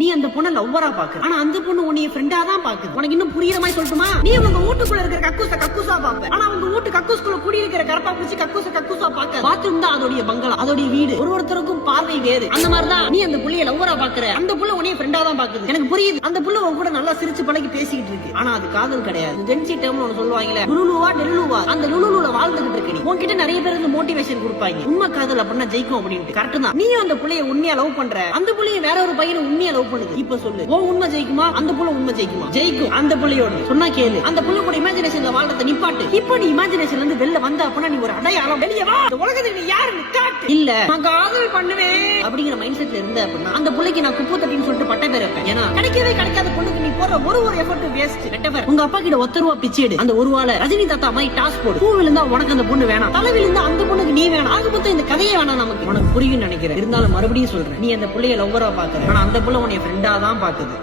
நீ அந்த பொண்ணை லவ்வரா பாக்குற, ஆனா அந்த பொண்ணு உன்னைய ஃப்ரெண்டா தான் பாக்குது. உனக்கு இன்னும் புரியுற மாதிரி சொல்லட்டுமா? நீ உங்க வீட்டுக்குள்ள இருக்கிற கக்கூசா பாப்ப, ஆனா உங்க வீட்டு கக்கூஸ்குள்ள குடி இருக்கிற கரப்பா பூச்சி கக்கூசா பாக்க. பாத்ரூம் தான் அதோடைய பங்களா, அதோடைய வீடு. ஒருத்தருக்கும் பார்வை வேறு. அந்த மாதிரிதான் நீ அந்த புள்ளைய லவ்வரா பாக்குற, அந்த புள்ள உன்னைய ஃப்ரெண்டா தான் பாக்குது. எனக்கு புரியுது. அந்த புள்ள உன் கூட நல்லா சிரிச்சு பழகி பேசிக்கிட்டு இருக்கு, ஆனா அது காதல் கிடையாது. ஜென்சி டேர்ம்னு ஒன்னு சொல்லுவாங்கல்ல, லுலுலுவா டெலுலுவா, அந்த லுலுலுல வாழ்ந்துகிட்டு இருக்க நீ. உன்கிட்ட நிறைய பேருக்கு மோட்டிவேஷன் கொடுப்பாங்க, உண்மை காதல் அப்படின்னா ஜெயிக்கும் அப்படின்ட்டு. கரெக்ட் தான். நீ அந்த புள்ளைய உண்மையா லவ் பண்ற, அந்த புள்ளைய வேற ஒரு பையனை உண்மையா லவ் பண்ணுது. இப்ப சொல்லு, உன் உண்மை ஜெயிக்குமா அந்த புள்ள உண்மை ஜெயிக்குமா? ஜெயிக்கும். அந்த புள்ளையோட சொன்னா கேளு. அந்த புள்ள கூட இமேஜினேஷன்ல வாழ்றத நிப்பாட்டு. இப்போ நீ இமேஜினேஷன்ல இருந்து வெளில வந்த அப்படின்னா நீ ஒரு அடையாளம். வெளியே வா, இந்த உலகத்துக்கு நீ யாருன்னு காட்டு. இல்ல நான் காதல் பண்ணுவேன் அப்படிங்கிற மைண்ட் செட்ல இருந்த அப்படின்னா அந்த புள்ளைக்கு நான் குப்பு தட்டின்னு சொல்லிட்டு பட்டை பேர் வைப்பேன். ஏன்னா கிடைக்காத பொண்ணுக்கு நீ போற ஒரு எஃபர்ட் வேஸ்ட். நெட்டவர் உங்க அப்பா கிட்ட 1 ரூபா பிச்சை எடு, அந்த 1 ரூபால ரஜினி தாத்தா மாதிரி டாஸ் போடு. பூவில் இருந்தா உனக்கு அந்த பொண்ணு வேணாம், தலைவில இருந்தா அந்த பொண்ணுக்கு நீ வேணாம். ஆக மொத்தம் இந்த கதையே வேணாம் நமக்கு. உனக்கு புரியும் நினைக்கிறேன். இருந்தாலும் மறுபடியும் சொல்றேன், நீ அந்த புள்ளைய லவ்வரா பாக்குற, ஆனா அந்த புள்ள உன்னை ஃப்ரெண்டா தான் பாக்குது.